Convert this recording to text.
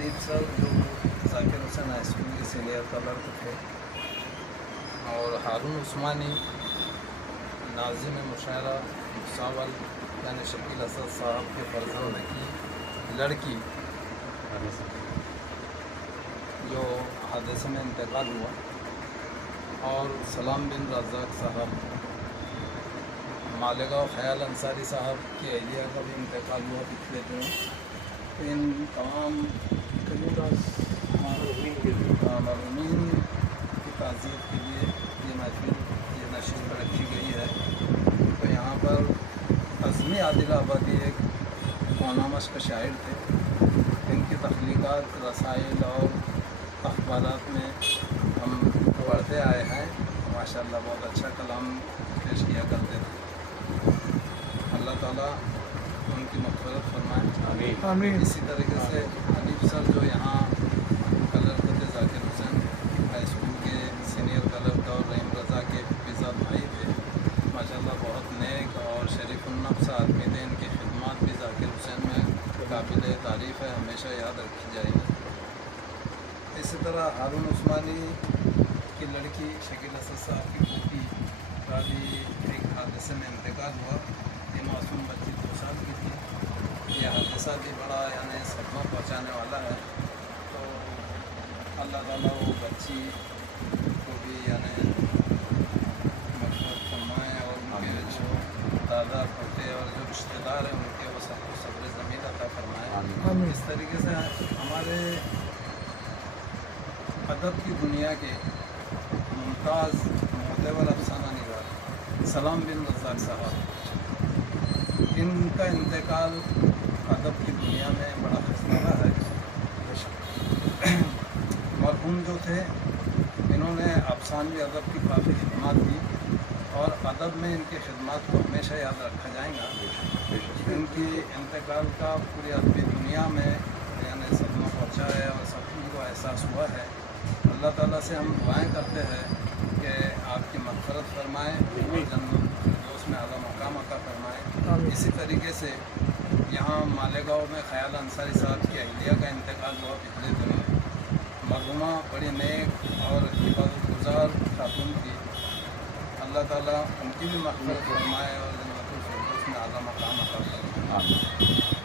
حنیف سر جو ذاکر حسین high school کے senior clerk تھے، اور ہارون عثمانی ناظم مشاعرہ ساول یعنی شکیل اسد صاحب کے فرزند کی لڑکی جو حادثے میں انتقال ہوا، اور سلام بن رزاق صاحب، مالیگاؤں خیال انصاری صاحب کی اہلیہ کا بھی انتقال ہوا پچھلے دنوں۔ ان تمام مرحومین کی تعزیت کے لیے یہ محفل، یہ نشست رکھی گئی ہے۔ تو یہاں پر عزمی عادل آبادی ایک مونامش کا شاعر تھے، ان کی تخلیقات رسائل اور اخبارات میں ہم پڑھتے آئے ہیں۔ ماشاءاللہ بہت اچھا کلام پیش کیا کرتے تھے۔ اللہ تعالیٰ ان کی مغفرت فرمائے، آمین۔ اسی طریقے سے حنیف سر جو یہاں کلرک تھے، ذاکر حسین ہائی اسکول کے سینئر کلرک اور رحیم رضا کے فیضاد بھائی تھے، ماشاءاللہ بہت نیک اور شریف النفس آدمی تھے۔ ان کی خدمات بھی ذاکر حسین میں قابل تعریف ہے، ہمیشہ یاد رکھی جائے گی۔ اسی طرح ہارون عثمانی کی لڑکی شکیل اسد صاحب کی پھوپھی کا بھی ایک حادثے میں انتقال ہوا۔ یہ معصوم بچی 2 سال کی تھی۔ یہ حادثہ بھی بڑا یعنی صدمہ پہنچانے والا ہے۔ تو اللہ تعالیٰ وہ بچی کو بھی یعنی مغفرت فرمائے، اور ان کے جو دادا پھوپھے اور جو رشتہ دار ہیں ان کے وہ سب کو صبر ضمیر عطا فرمائے۔ اس طریقے سے ہمارے ادب کی دنیا کے ممتاز معتبر افسانہ نگار سلام بن رزاق صاحب، ان کا انتقال ادب کی دنیا میں بڑا خستانہ ہے۔ مرحوم جو تھے انہوں نے افسانوی ادب کی کافی خدمات کی، اور ادب میں ان کی خدمات کو ہمیشہ یاد رکھا جائے گا۔ ان کی انتقال کا پوری ادبی دنیا میں یعنی صدمہ پہنچا ہے، اور سب کو احساس ہوا ہے۔ اللہ تعالیٰ سے ہم دعائیں کرتے ہیں کہ آپ کی مغفرت فرمائے اور جنت الفردوس میں اعلیٰ مقام عطا فرمائے۔ اسی طریقے سے یہاں مالیگاؤں میں خیال انصاری صاحب کی اہلیہ کا انتقال ہوا پچھلے دنوں۔ مرحومہ بڑی نیک اور عبادت گزار خاتون تھی۔ اللہ تعالیٰ ان کی بھی مغفرت فرمائے اور جنت الفردوس میں اعلیٰ مقام عطا فرمائے۔